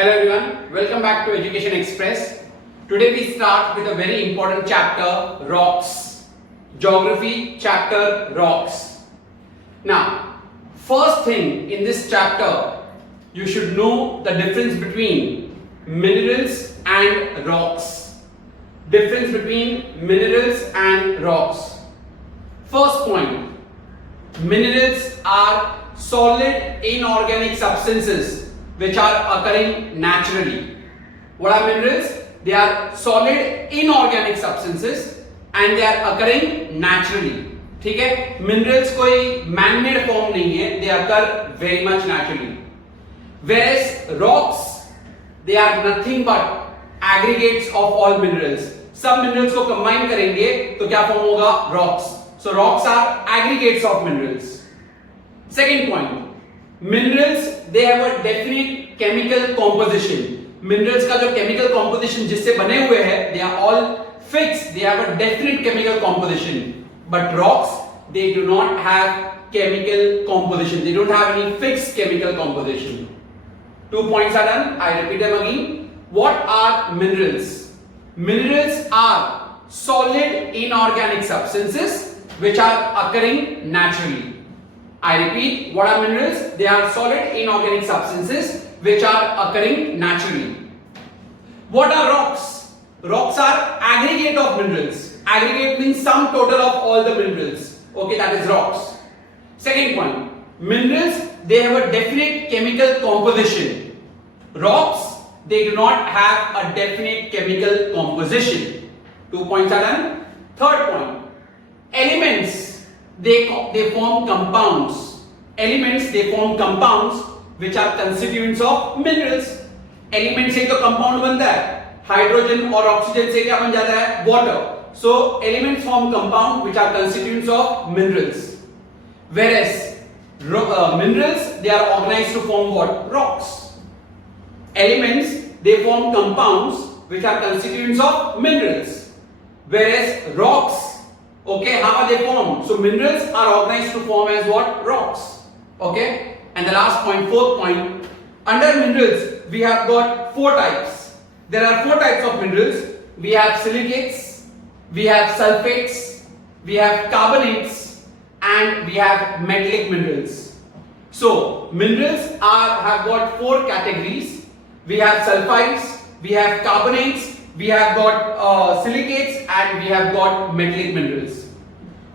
Hello everyone, welcome back to Education Express. Today we start with a very important chapter, rocks. Geography chapter, rocks. Now, first thing in this chapter, you should know the difference between minerals and rocks. Difference between minerals and rocks. First point, minerals are solid inorganic substances which are occurring naturally. What are minerals? They are solid inorganic substances and they are occurring naturally. ठीक है? Minerals कोई man-made form नहीं है. They occur very much naturally. Whereas rocks, they are nothing but aggregates of all minerals. सब minerals को combine करेंगे तो क्या form होगा? Rocks. So rocks are aggregates of minerals. Second point, minerals they have a definite chemical composition. Minerals का जो chemical composition जिससे बने हुए हैं, they are all fixed. They have a definite chemical composition. But rocks they do not have chemical composition. They don't have any fixed chemical composition. 2 points are done. I repeat them again. What are minerals? Minerals are solid inorganic substances which are occurring naturally. I repeat, what are minerals? They are solid inorganic substances which are occurring naturally. What are rocks? Rocks are aggregate of minerals. Aggregate means sum total of all the minerals. Okay, that is rocks. Second point, minerals they have a definite chemical composition. Rocks they do not have a definite chemical composition. 2 points are done. Third point, elements they form compounds. Elements they form compounds which are constituents of minerals. Elements से तो compound बनता है. Hydrogen और oxygen से क्या बन जाता है? Water. So elements form compound which are constituents of minerals. Whereas minerals they are organized to form what? Rocks. Elements they form compounds which are constituents of minerals. Whereas rocks, okay, how are they formed? So minerals are organized to form as what? Rocks. Okay. And the last point, fourth point, under minerals we have got 4 types. There are 4 types of minerals. We have silicates, we have sulfates, we have carbonates, and we have metallic minerals. So minerals have got 4 categories. We have sulfides, we have carbonates, we have got silicates, and we have got metallic minerals.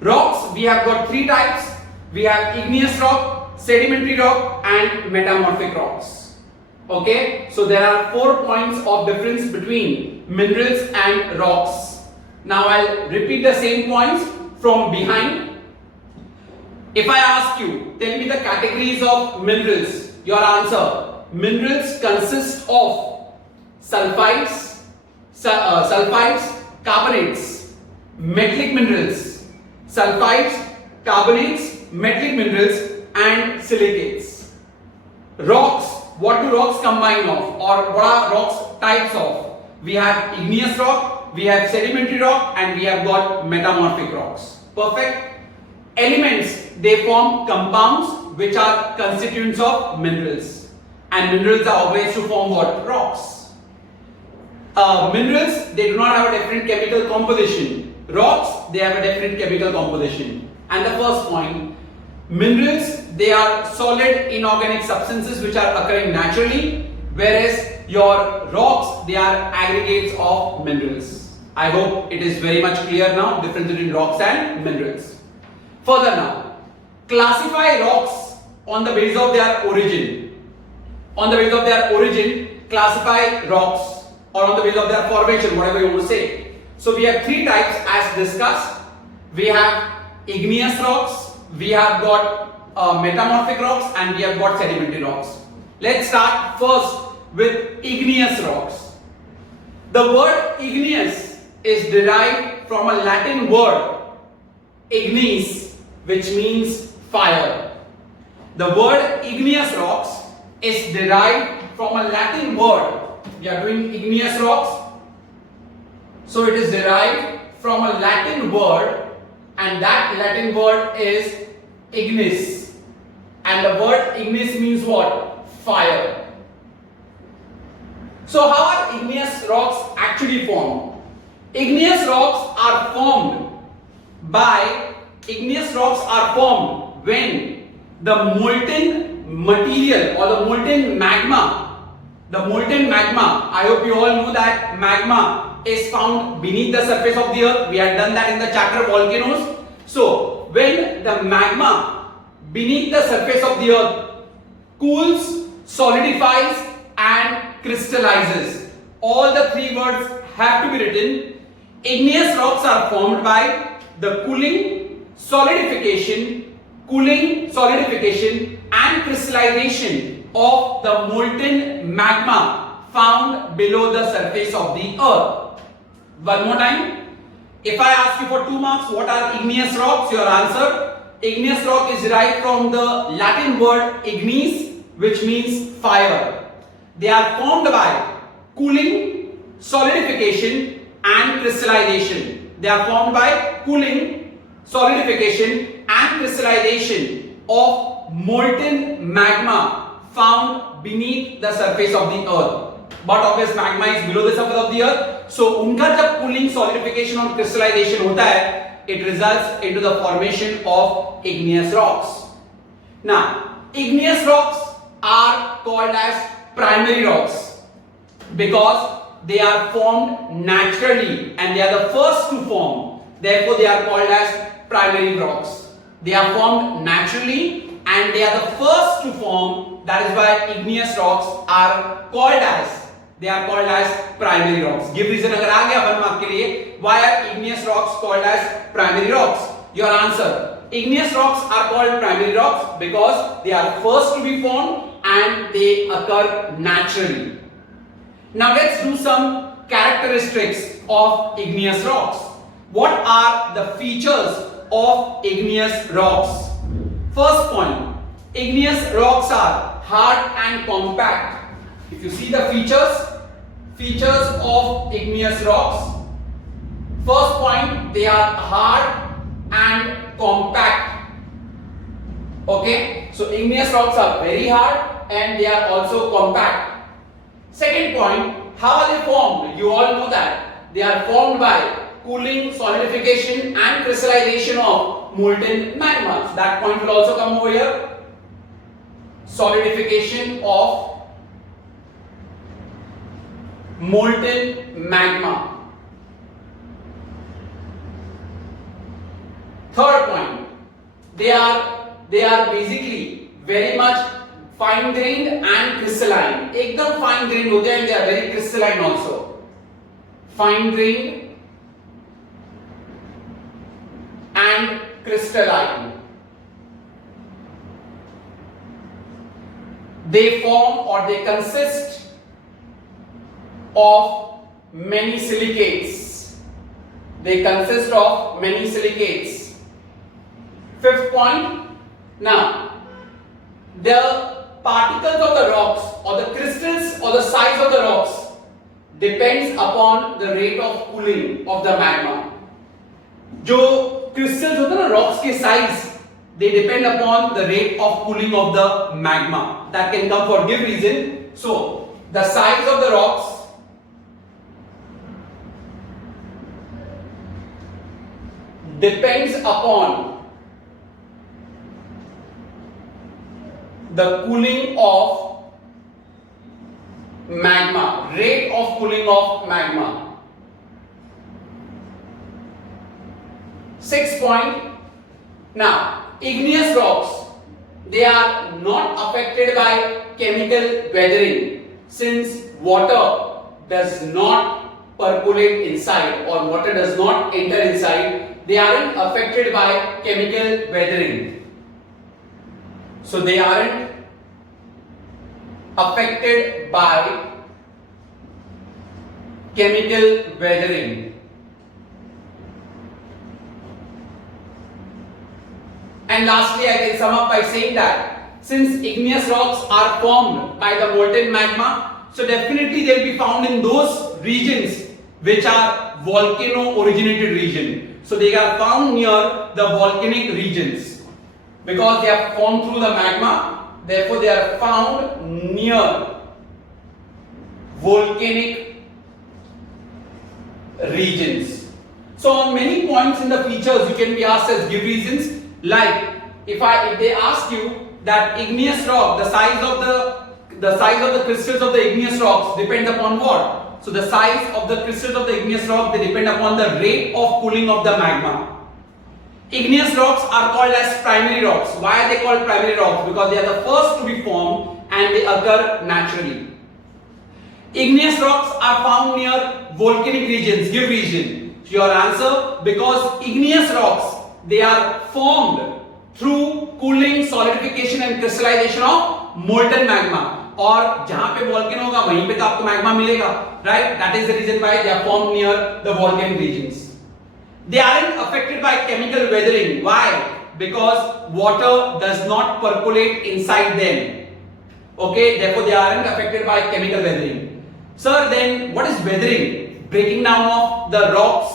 Rocks we have got 3 types. We have igneous rock, sedimentary rock, and metamorphic rocks. Okay, so there are 4 points of difference between minerals and rocks. Now I'll repeat the same points from behind. If I ask you, tell me the categories of minerals, your answer: minerals consist of sulfides, carbonates, metallic minerals, sulfides, carbonates, metallic minerals, and silicates. Rocks, what do rocks combine of, or what are rocks types of? We have igneous rock, we have sedimentary rock, and we have got metamorphic rocks. Perfect. Elements they form compounds which are constituents of minerals, and minerals are organized to form what? Rocks. Minerals they do not have a different chemical composition. Rocks they have a different chemical composition. And the first point, minerals they are solid inorganic substances which are occurring naturally, whereas your rocks they are aggregates of minerals. I hope it is very much clear now, difference between rocks and minerals. Further now, classify rocks on the basis of their origin. On the basis of their origin, classify rocks, or on the basis of their formation, whatever you want to say. So we have 3 types as discussed. We have igneous rocks, we have got metamorphic rocks, and we have got sedimentary rocks. Let's start first with igneous rocks. The word igneous is derived from a Latin word ignis, which means fire. The word igneous rocks is derived from a Latin word. We are doing igneous rocks. So it is derived from a Latin word, and that Latin word is ignis. And the word ignis means what? Fire. So how are igneous rocks actually formed? Igneous rocks are formed when the molten material or the molten magma, I hope you all know that magma is found beneath the surface of the earth. We had done that in the chapter volcanoes. So when the magma beneath the surface of the earth cools, solidifies and crystallizes, all the three words have to be written. Igneous rocks are formed by the cooling, solidification and crystallization of the molten magma found below the surface of the earth. One more time. If I ask you for 2 marks, what are igneous rocks? Your answer: igneous rock is derived from the Latin word ignis, which means fire. They are formed by cooling, solidification and crystallization. They are formed by cooling, solidification and crystallization of molten magma found beneath the surface of the earth. But obviously magma is below the surface of the earth. So उनका जब cooling, solidification और crystallization होता है, it results into the formation of igneous rocks. Now, igneous rocks are called as primary rocks because they are formed naturally and they are the first to form. Therefore, they are called as primary rocks. They are formed naturally and they are the first to form. That is why igneous rocks are called as primary rocks. Give reason अगर आ गया 1 mark के लिए. Why are igneous rocks called as primary rocks? Your answer: igneous rocks are called primary rocks because they are first to be formed and they occur naturally. Now let's do some characteristics of igneous rocks. What are the features of igneous rocks? First point: igneous rocks are hard and compact. If you see the features of igneous rocks, first point, they are hard and compact. Okay, so igneous rocks are very hard and they are also compact. Second point, how are they formed? You all know that they are formed by cooling, solidification and crystallization of molten magma. So that point will also come over here. Solidification of molten magma. Third point, they are basically very much fine grained and crystalline. एकदम fine grained होते हैं, they are very crystalline also. Fine grained and crystalline. They form or they consist of many silicates. They consist of many silicates. Fifth point, now the particles of the rocks or the crystals or the size of the rocks depends upon the rate of cooling of the magma. जो crystals होते हैं ना rocks के size, they depend upon the rate of cooling of the magma. That can come for give reason. So the size of the rocks depends upon the cooling of magma, rate of cooling of magma. Sixth point, now igneous rocks, they are not affected by chemical weathering since water does not percolate inside or water does not enter inside. They aren't affected by chemical weathering. So they aren't affected by chemical weathering. And lastly, I can sum up by saying that since igneous rocks are formed by the molten magma, so definitely they will be found in those regions which are volcano originated region. So they are found near the volcanic regions because they are formed through the magma. Therefore, they are found near volcanic regions. So on many points in the features you can be asked as give reasons. Like if they ask you that igneous rock, the size of the crystals of the igneous rocks depends upon what? So the size of the crystals of the igneous rock, they depend upon the rate of cooling of the magma. Igneous rocks are called as primary rocks. Why are they called primary rocks? Because they are the first to be formed and they occur naturally. Igneous rocks are found near volcanic regions. Give reason. Your answer, because igneous rocks, they are formed through cooling, solidification and crystallization of molten magma. और जहां पे volcano होगा वहीं पे तो आपको magma मिलेगा, right? That is the reason why they are formed near the volcanic regions. They aren't affected by chemical weathering. Why? Because water does not percolate inside them. Okay, therefore they aren't affected by chemical weathering. Sir, then what is weathering? Breaking down of the rocks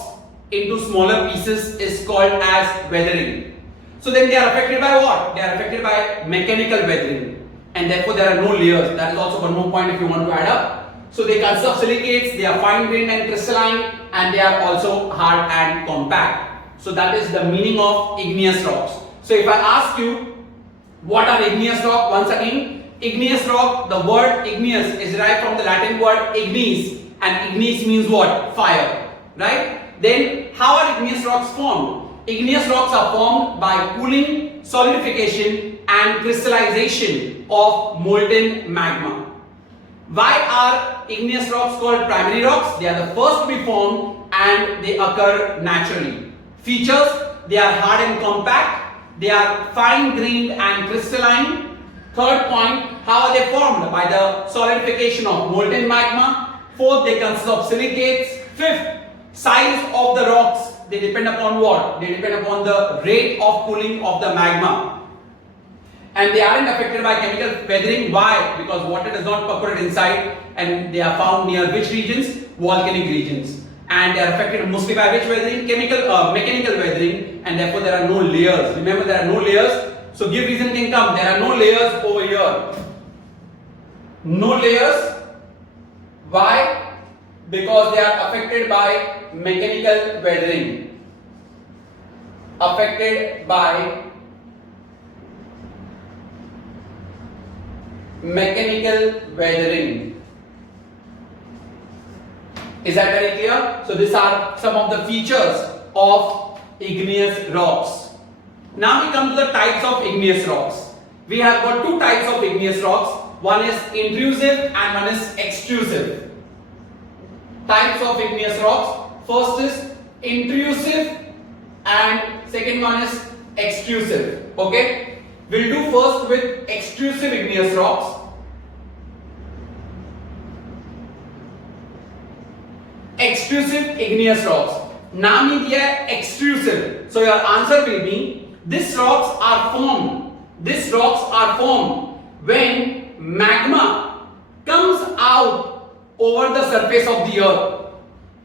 into smaller pieces is called as weathering. So then they are affected by what? They are affected by mechanical weathering. And therefore there are no layers. That is also one more point if you want to add up. So they consist of silicates, they are fine grained and crystalline, and they are also hard and compact. So that is the meaning of igneous rocks. So if I ask you what are igneous rock, once again, igneous rock, the word igneous is derived from the Latin word ignis, and ignis means what? Fire, right? Then how are igneous rocks formed? Igneous rocks are formed by cooling, solidification and crystallization of molten magma. Why are igneous rocks called primary rocks? They are the first to be formed and they occur naturally. Features, they are hard and compact, they are fine grained and crystalline. Third point, how are they formed? By the solidification of molten magma. Fourth, they consist of silicates. Fifth, size of the rocks, they depend upon what? They depend upon the rate of cooling of the magma. And they aren't affected by chemical weathering. Why? Because water does not percolate inside, and they are found near which regions? Volcanic regions. And they are affected mostly by which weathering? Mechanical weathering, and therefore there are no layers. Remember, there are no layers. So give reason can come. There are no layers over here. No layers. Why? Because they are affected by mechanical weathering. Affected by mechanical weathering. Is that very clear? So these are some of the features of igneous rocks. Now we come to the types of igneous rocks. We have got two types of igneous rocks. One is intrusive and one is extrusive. Types of igneous rocks. First is intrusive and second one is extrusive. Okay? We'll do first with extrusive igneous rocks. Extrusive igneous rocks. नाम ही दिया है extrusive. So your answer will be these rocks are formed. These rocks are formed when magma comes out over the surface of the earth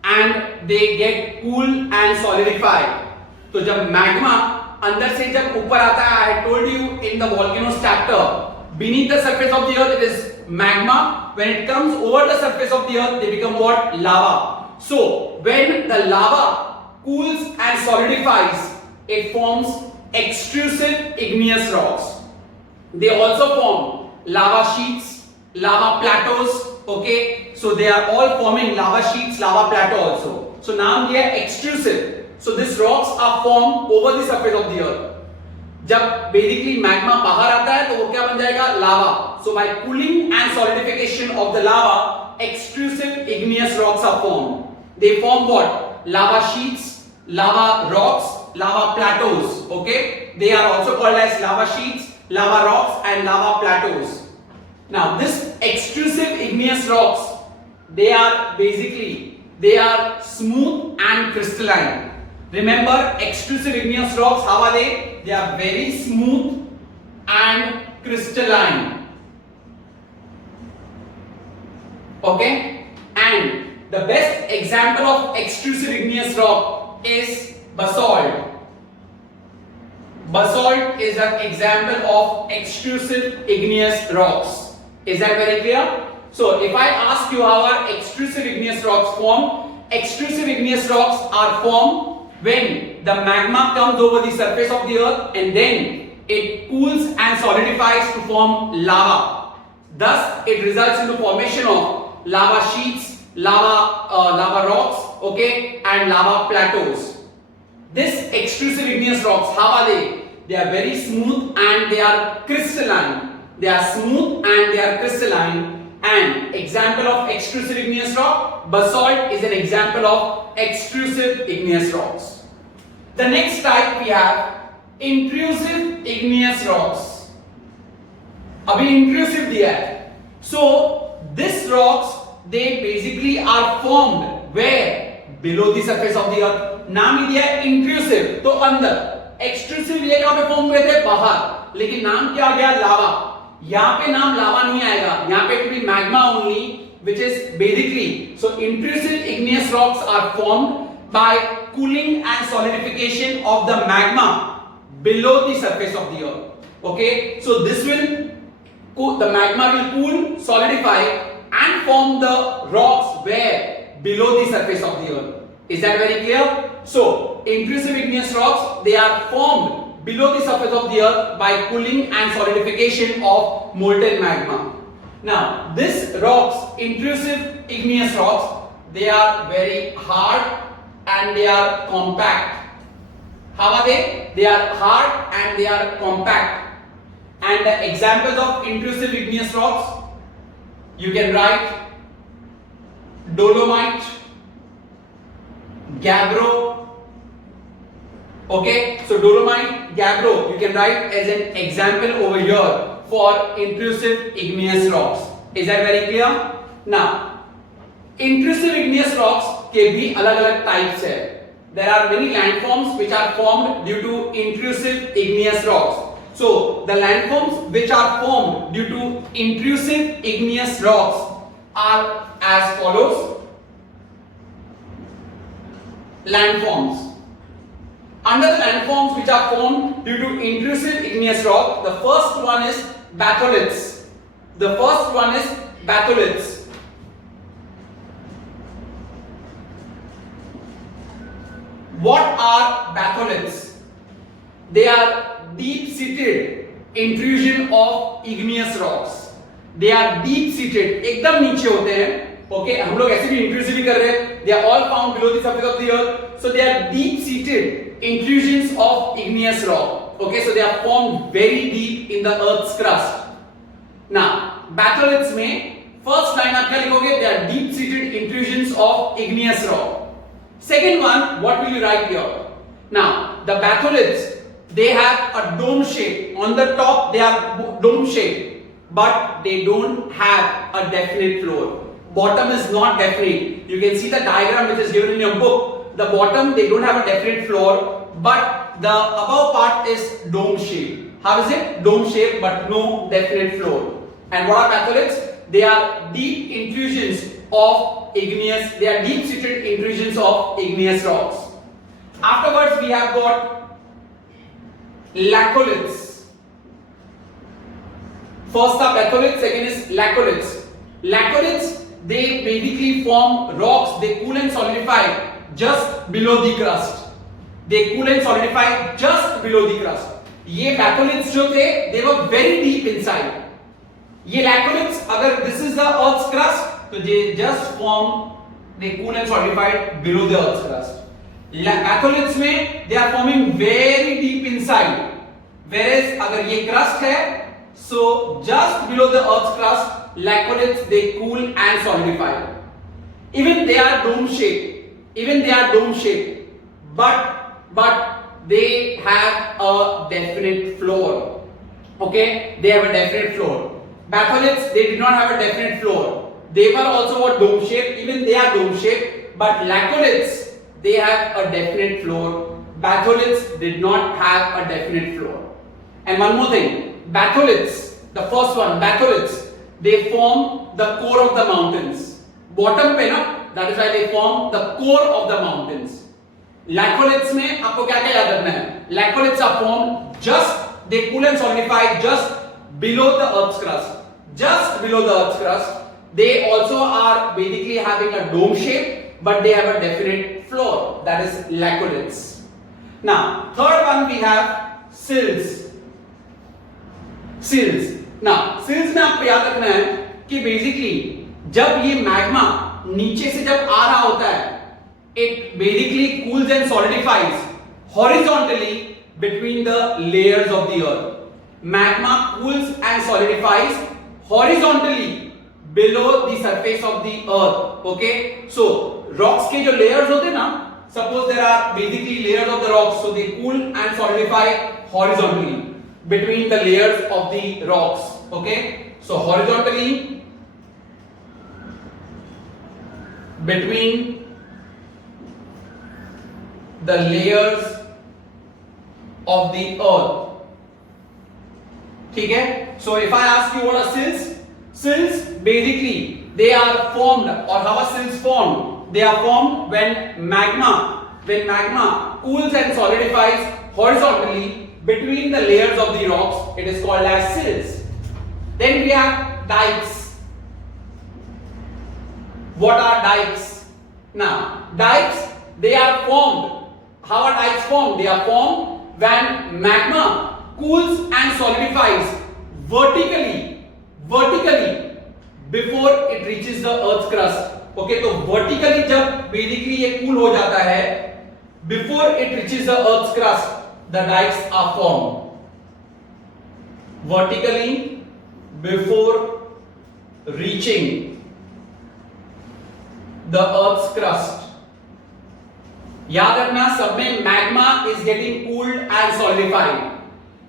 and they get cool and solidified. तो जब magma अंदर से जब ऊपर आता है, I told you in the volcanoes chapter, beneath the surface of the earth it is magma. When it comes over the surface of the earth, they become what? Lava. So when the lava cools and solidifies, it forms extrusive igneous rocks. They also form lava sheets, lava plateaus. Okay, so they are all forming lava sheets, lava plateau also. So now they are extrusive. So these rocks are formed over the surface of the earth. जब basically magma बाहर आता है तो वो क्या बन जाएगा? Lava. So by cooling and solidification of the lava, extrusive igneous rocks are formed. They form what? Lava sheets, lava rocks, lava plateaus. Okay, they are also called as lava sheets, lava rocks, and lava plateaus. Now this extrusive igneous rocks, they are smooth and crystalline. Remember, extrusive igneous rocks, how are they? They are very smooth and crystalline. Okay? And the best example of extrusive igneous rock is basalt. Basalt is an example of extrusive igneous rocks. Is that very clear? So if I ask you how are extrusive igneous rocks formed, extrusive igneous rocks are formed when the magma comes over the surface of the earth and then it cools and solidifies to form lava. Thus, it results in the formation of lava sheets, lava rocks, okay, and lava plateaus. This extrusive igneous rocks, how are they? They are very smooth and they are crystalline. They are smooth and they are crystalline. And example of extrusive igneous rock, basalt is an example of extrusive igneous rocks. The next type we have intrusive igneous rocks. अभी intrusive दिया है. So this rocks they basically are formed where below the surface of the earth. नाम ही दिया है intrusive, तो अंदर. Extrusive ये कहां पे फॉर्म हुए थे? बाहर. लेकिन नाम क्या आ गया? लावा. यहां पे नाम लावा नहीं आएगा, यहां पे it will be magma only, which is basically, so intrusive igneous rocks are formed by cooling and solidification of the magma below the surface of the earth. Okay, so this will the magma will cool, solidify and form the rocks where below the surface of the earth. Is that very clear? So intrusive igneous rocks, they are formed below the surface of the earth by cooling and solidification of molten magma. Now this rocks, intrusive igneous rocks, they are very hard and they are compact. How are they? They are hard and they are compact. And the examples of intrusive igneous rocks, you can write dolomite, gabbro. Okay, so dolomite, gabbro, you can write as an example over here for intrusive igneous rocks. Is that very clear? Now, intrusive igneous rocks के भी अलग-अलग types है. There are many landforms which are formed due to intrusive igneous rocks. So the landforms which are formed due to intrusive igneous rocks are as follows. Landforms. Under the landforms which are formed due to intrusive igneous rock, the first one is batholiths. The first one is batholiths. What are batholiths? They are deep-seated intrusion of igneous rocks. They are deep-seated, एकदम नीचे होते हैं. Okay, हम लोग ऐसे भी intrusive ही कर रहे हैं. They are all found below the surface of the earth. So they are deep-seated intrusions of igneous rock. Okay, so they are formed very deep in the earth's crust. Now, batholiths में first line आप क्या लिखोगे? They are deep-seated intrusions of igneous rock. Second one, what will you write here? Now, the batholiths, they have a dome shape. On the top, they are dome shape, but they don't have a definite floor. Bottom is not definite. You can see the diagram which is given in your book. The bottom, they don't have a definite floor, but the above part is dome shape. How is it? Dome shape, but no definite floor. And what are batholiths? They are deep intrusions of igneous, they are deep-seated intrusions of igneous rocks. Afterwards, we have got laccoliths. First are batholiths, second is laccoliths. Laccoliths, they basically form rocks, they cool and solidify just below the crust. They cool and solidify just below the crust. ये batholiths जो थे, they were very deep inside. ये laccoliths, अगर this is the earth's crust, so they just form, they cool and solidified below the earth's crust. Batholiths में they are forming very deep inside, whereas अगर ये crust है, so just below the earth's crust, laccoliths they cool and solidify. Even they are dome shaped, but they have a definite floor. Okay, they have a definite floor. Batholiths, they did not have a definite floor. They were also a dome shape, even they are dome shape, but laccoliths, they have a definite floor. Batholiths did not have a definite floor. And one more thing, batholiths, the first one, batholiths, they form the core of the mountains. Bottom पे ना, that is why they form the core of the mountains. Laccoliths में आपको क्या क्या याद रखना है? Laccoliths are formed just, they cool and solidify just below the earth's crust. Just below the earth's crust. They also are basically having a dome shape, but they have a definite floor, that is laccoliths. Now, third one we have sills. Sills. Now, sills में आपको याद रखना है कि basically जब ये magma नीचे से जब आ रहा होता है, it basically cools and solidifies horizontally between the layers of the earth. Magma cools and solidifies horizontally below the surface of the earth. Okay, so rocks के जो layers होते हैं ना, suppose there are basically layers of the rocks, so they cool and solidify horizontally between the layers of the rocks. Okay, so horizontally between the layers of the earth. ठीक है, so if I ask you what are sills? Sills basically they are formed, or how are sills formed? They are formed when magma cools and solidifies horizontally between the layers of the rocks. It is called as sills. Then we have dikes. What are dikes? Now, dikes, they are formed. How are dikes formed? They are formed when magma cools and solidifies vertically before it reaches the earth's crust. Okay, तो vertically जब basically ये cool हो जाता है, before it reaches the earth's crust, the dikes are formed. Vertically before reaching the earth's crust. याद रखना सब में magma is getting cooled and solidified.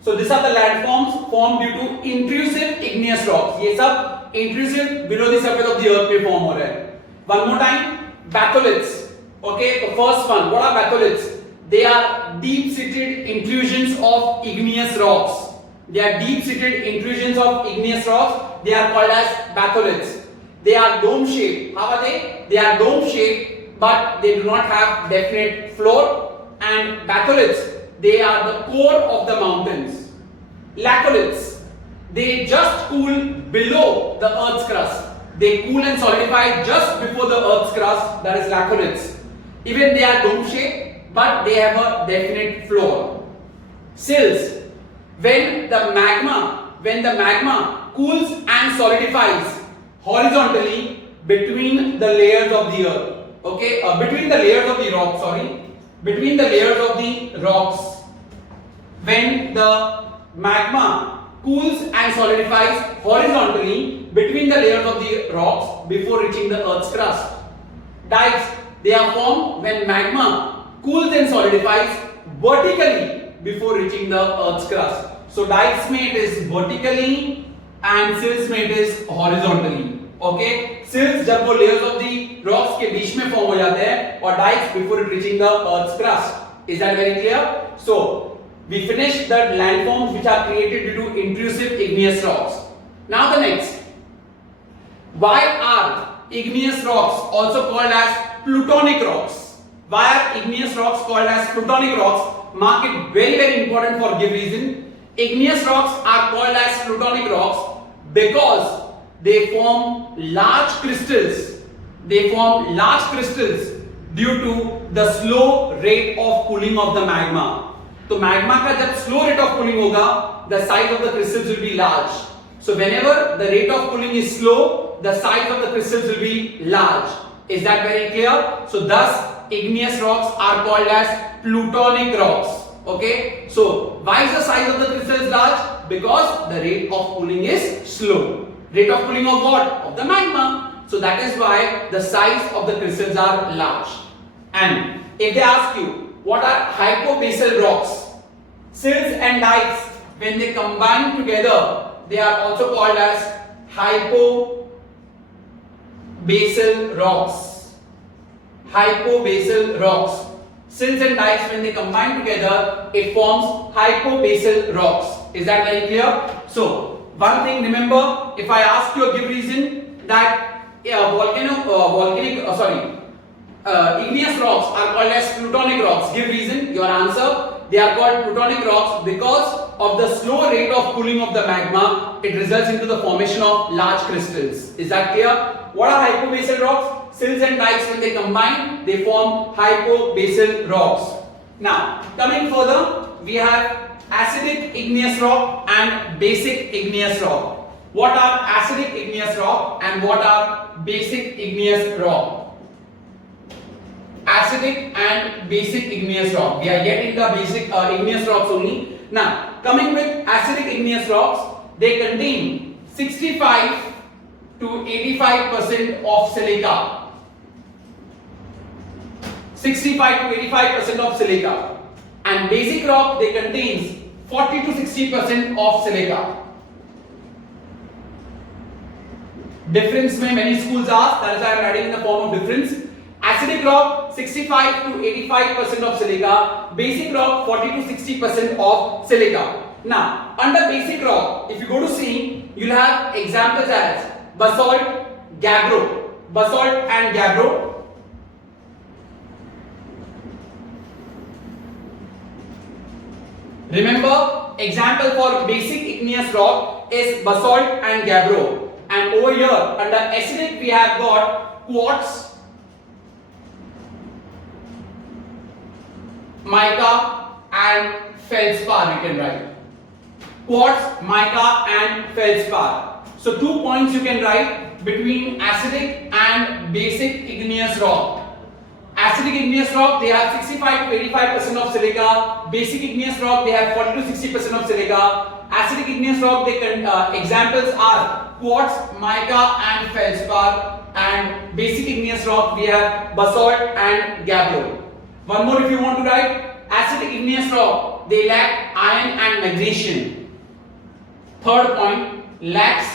So these are the landforms formed due to intrusive igneous rocks. ये सब intrusive below the surface of the earth पे form हो रहे हैं. One more time, batholiths. Okay, the first one. What are batholiths? They are deep-seated intrusions of igneous rocks. They are deep-seated intrusions of igneous rocks. They are called as batholiths. They are dome-shaped. How are they? They are dome-shaped, but they do not have definite floor. And batholiths, they are the core of the mountains. Laccoliths, they just cool below the earth's crust. They cool and solidify just before the earth's crust, that is laccoliths. Even they are dome shaped, but they have a definite floor. Sills, when the magma cools and solidifies horizontally between the layers of the earth. Okay, between the layers of the rock, between the layers of the rocks, when the magma cools and solidifies horizontally between the layers of the rocks before reaching the earth's crust. Dikes, they are formed when magma cools and solidifies vertically before reaching the earth's crust. So dikes में it is vertically and sills में it is horizontally. Okay, sills जब वो layers of the rocks के बीच में form हो जाते हैं और dikes before it reaching the earth's crust. Is that very clear? So we finished the landforms which are created due to intrusive igneous rocks. Now the next. Why are igneous rocks also called as plutonic rocks? Why are igneous rocks called as plutonic rocks? Mark it very important for give reason. Igneous rocks are called as plutonic rocks because they form large crystals. They form large crystals due to the slow rate of cooling of the magma. तो magma का जब slow rate of cooling होगा, the size of the crystals will be large. So whenever the rate of cooling is slow, the size of the crystals will be large. Is that very clear? So thus igneous rocks are called as plutonic rocks. Okay? So why is the size of the crystals large? Because the rate of cooling is slow. Rate of cooling of what? Of the magma. So that is why the size of the crystals are large. And if they ask you, what are hypobasal rocks? Sills and dikes, when they combine together, they are also called as hypobasal rocks. Hypobasal rocks. Sills and dikes, when they combine together, it forms hypobasal rocks. Is that very clear? So, one thing remember, if I ask you a give reason that igneous rocks are called as plutonic rocks, give reason, your answer. They are called plutonic rocks because of the slow rate of cooling of the magma. It results into the formation of large crystals. Is that clear? What are hypobasal rocks? Sills and dikes, when they combine, they form hypobasal rocks. Now, coming further, we have acidic igneous rock and basic igneous rock. What are acidic igneous rock and what are basic igneous rock? Acidic and basic igneous rock. We are getting the basic igneous rocks only. Now, coming with acidic igneous rocks, they contain 65 to 85% of silica. 65 to 85% of silica. And basic rock, they contains 40 to 60% of silica. Difference में many schools ask, that is why I am writing in the form of difference. Acidic rock 65 to 85% of silica, basic rock 40 to 60% of silica. Now, under basic rock, if you go to see, you'll have examples as basalt, gabbro, basalt and gabbro. Remember, example for basic igneous rock is basalt and gabbro. And over here, under acidic, we have got quartz, mica and feldspar. We can write quartz, mica and feldspar. So 2 points you can write between acidic and basic igneous rock. Acidic igneous rock, they have 65 to 85% of silica. Basic igneous rock, they have 40 to 60% of silica. Acidic igneous rock, they can examples are quartz, mica and feldspar. And basic igneous rock, we have basalt and gabbro. One more if you want to write, acidic igneous rock, they lack iron and magnesium. Third point, lacks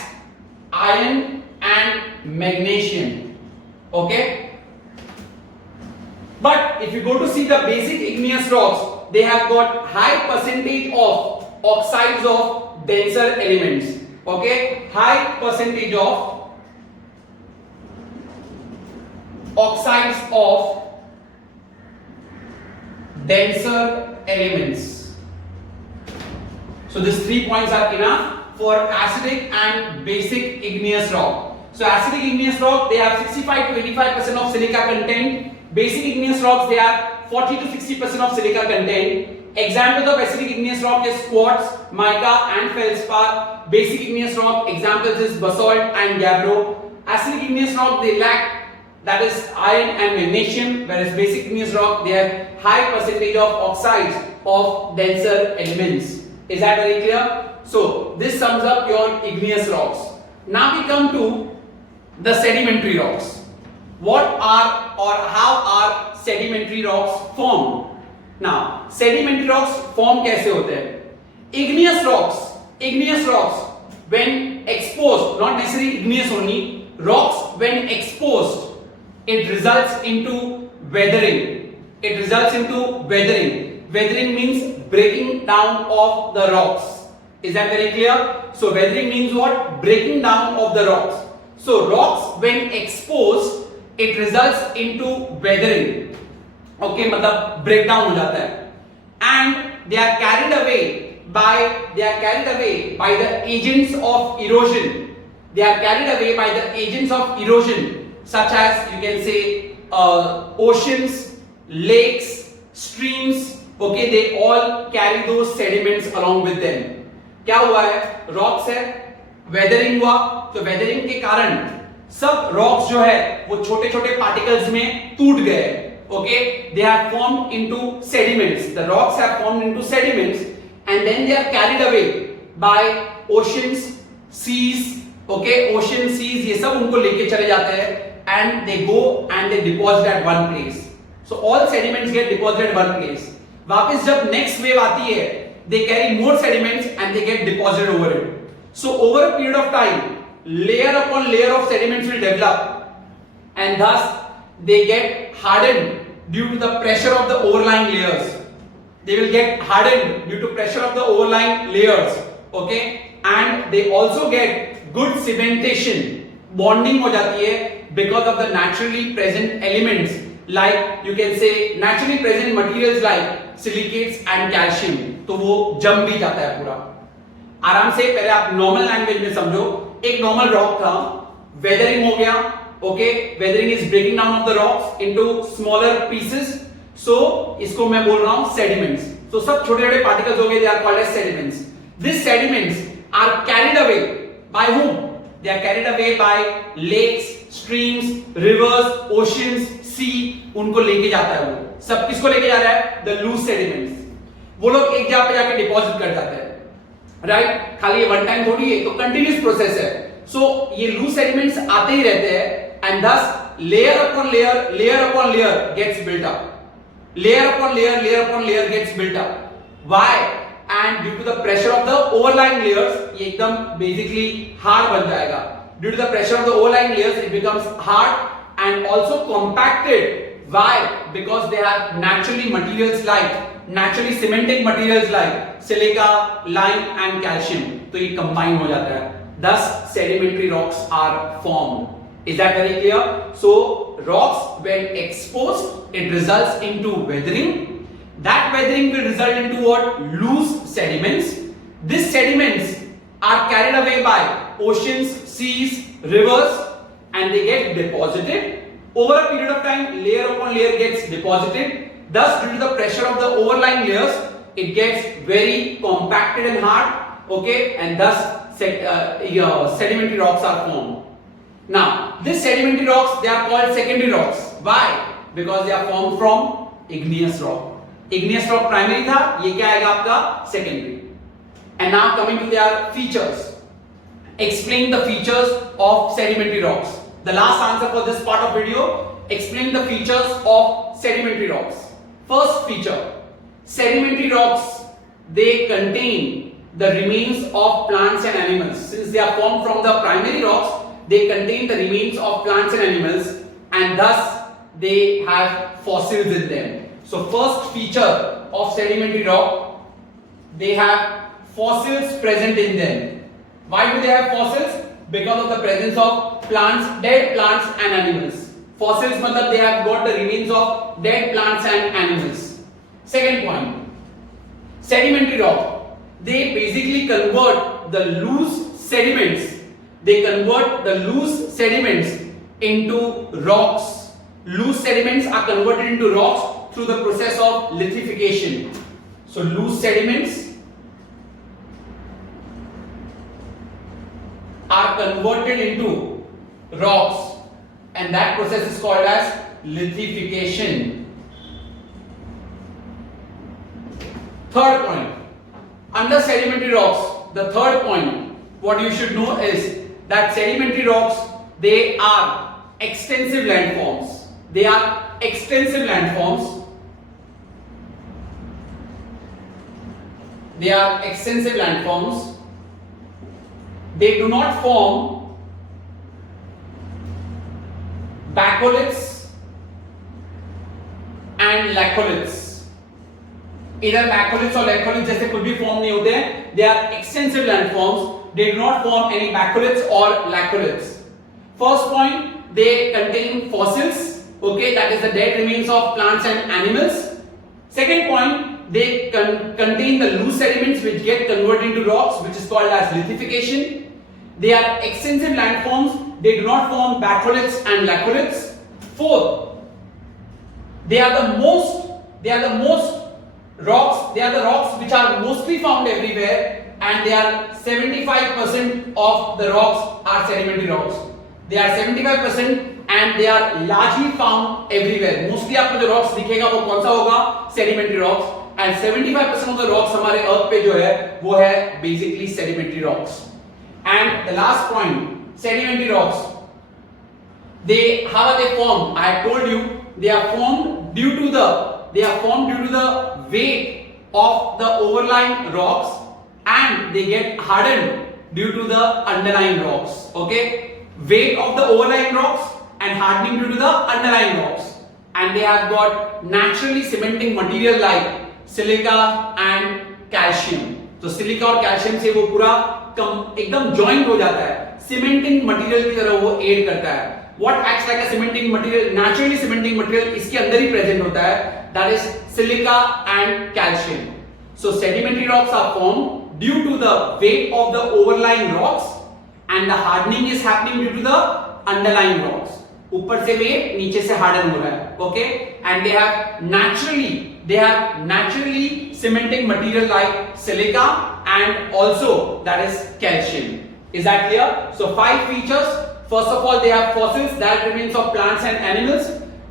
iron and magnesium. Okay? But if you go to see the basic igneous rocks, they have got high percentage of oxides of denser elements. Okay? High percentage of oxides of denser elements. So these 3 points are enough for acidic and basic igneous rock. So acidic igneous rock, they have 65 to 85% of silica content. Basic igneous rocks, they have 40 to 60% of silica content. Examples of acidic igneous rock is quartz, mica and feldspar. Basic igneous rock examples is basalt and gabbro. Acidic igneous rock, they lack, that is iron and magnesium, whereas basic igneous rock, they have high percentage of oxides of denser elements. Is that very clear? So this sums up your igneous rocks. Now we come to the sedimentary rocks. What are or how are sedimentary rocks formed? Now, sedimentary rocks form कैसे होते हैं? Igneous rocks when exposed, not necessarily igneous only, rocks when exposed, it results into weathering. Weathering means breaking down of the rocks. Is that very clear? So weathering means what? Breaking down of the rocks. So rocks when exposed, it results into weathering. Okay, मतलब breakdown हो जाता है. And they are carried away by the agents of erosion. Such as you can say oceans, lakes, streams. Okay, they all carry those sediments along with them. क्या हुआ है? Rocks है, weathering हुआ, तो weathering के कारण सब rocks जो है वो छोटे छोटे particles में टूट गए. Okay, they have formed into sediments. The rocks have formed into sediments, and then they are carried away by oceans, seas. Okay, ocean, seas, ये सब उनको लेके चले जाते हैं, and they go and they deposit at one place. So all sediments get deposited at one place. वापस जब next wave आती है, they carry more sediments and they get deposited over it. So over a period of time, layer upon layer of sediments will develop, and thus they get hardened due to the pressure of the overlying layers. They will get hardened due to pressure of the overlying layers. Okay, and they also get good cementation. Bonding हो जाती है because of the naturally present elements, like you can say naturally present materials like silicates and calcium. तो वो जम भी जाता है पूरा. आराम से पहले आप नॉर्मल लैंग्वेज में समझो. एक नॉर्मल रॉक था, वेदरिंग हो गया, Okay, weathering is breaking down of the rocks into smaller pieces. So इसको मैं बोल रहा हूँ sediments. So सब छोटे-छोटे particles हो गए, they are called as sediments. These sediments are carried away by whom? They are carried away by lakes, streams, rivers, oceans, sea. उनको लेके जाता है वो. सब किसको लेके जा रहा है? The loose sediments. वो लोग एक जगह पे जाके डिपॉजिट कर जाते हैं, राइट? खाली ये वन टाइम थोड़ी है, तो कंटिन्यूस प्रोसेस है. सो ये लूज सेडिमेंट्स आते ही रहते हैं, and thus layer upon layer gets built up. Layer upon layer gets built up. Why? And due to the pressure of the overlying layers, ये एकदम basically hard बन जाएगा. Due to the pressure of the overlying layers, it becomes hard and also compacted. Why? Because they have naturally cementing materials like silica, lime and calcium. तो ये combine हो जाता है. Thus sedimentary rocks are formed. Is that very clear? So rocks when exposed, it results into weathering. That weathering will result into what? Loose sediments. These sediments are carried away by oceans, seas, rivers, and they get deposited. Over a period of time, layer upon layer gets deposited. Thus, due to the pressure of the overlying layers, it gets very compacted and hard. Okay, and thus sedimentary rocks are formed. Now, these sedimentary rocks, they are called secondary rocks. Why? Because they are formed from igneous rock. Igneous rock primary था, ये क्या आएगा आपका secondary. And now coming to their features. Explain the features of sedimentary rocks. The last answer for this part of video. Explain the features of sedimentary rocks. First feature. Sedimentary rocks, they contain the remains of plants and animals. Since they are formed from the primary rocks, they contain the remains of plants and animals, and thus they have fossils in them. So first feature of sedimentary rock, they have fossils present in them. Why do they have fossils? Because of the presence of plants, dead plants and animals. Fossils matlab they have got the remains of dead plants and animals. Second point, sedimentary rock, they basically convert the loose sediments. They convert the loose sediments into rocks. Loose sediments are converted into rocks through the process of lithification. So loose sediments are converted into rocks, and that process is called as lithification. Third point, under sedimentary rocks, the third point what you should know is that sedimentary rocks, they are extensive landforms. They are extensive landforms. They are extensive landforms. They do not form bacoliths and laccoliths. Either bacoliths or laccoliths जैसे कुछ भी form नहीं होते हैं. They are extensive landforms. They do not form any bacoliths or laccoliths. First point, they contain fossils. Okay, that is the dead remains of plants and animals. Second point, they contain the loose sediments which get converted into rocks, which is called as lithification. They are extensive landforms. They do not form bacoliths and laccoliths. Fourth, they are the most rocks. They are the rocks which are mostly found everywhere, and they are 75% of the rocks are sedimentary rocks. They are 75% and they are largely found everywhere. Mostly आपको जो rocks दिखेगा वो कौन सा होगा? Sedimentary rocks. And 75% of the rocks हमारे earth पे जो है वो है basically sedimentary rocks. And the last point, sedimentary rocks, how are they formed? I have told you they are formed due to the weight of the overlying rocks, and they get hardened due to the underlying rocks. Okay, weight of the overlying rocks and hardening due to the underlying rocks, and they have got naturally cementing material like silica and calcium. तो silica और calcium से वो पूरा एकदम joint हो जाता है, cementing material की तरह वो एड करता है. What acts like a cementing material? Naturally cementing material इसके अंदर ही प्रेजेंट होता है, that is silica and calcium. So sedimentary rocks are formed due to the weight of the overlying rocks, and the hardening is happening due to the underlying rocks. ऊपर से wait, नीचे से harden हो रहा है, okay? And they have naturally cementing material like silica and also that is calcium. Is that clear? So 5 features. First of all, they have fossils, that remains of plants and animals.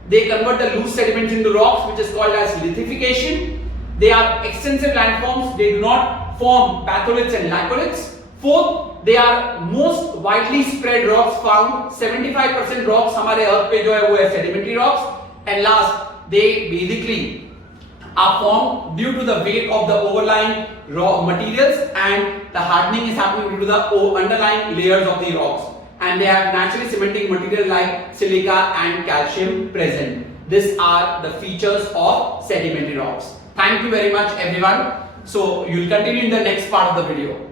They convert the loose sediments into rocks, which is called as lithification. They are extensive landforms. They do not form batholiths and laccoliths. Fourth, they are most widely spread rocks found. 75% rocks हमारे earth पे जो है वो है sedimentary rocks. And last, they basically are formed due to the weight of the overlying raw materials, and the hardening is happening due to the underlying layers of the rocks. And they have naturally cementing material like silica and calcium present. These are the features of sedimentary rocks. Thank you very much everyone. So you will continue in the next part of the video.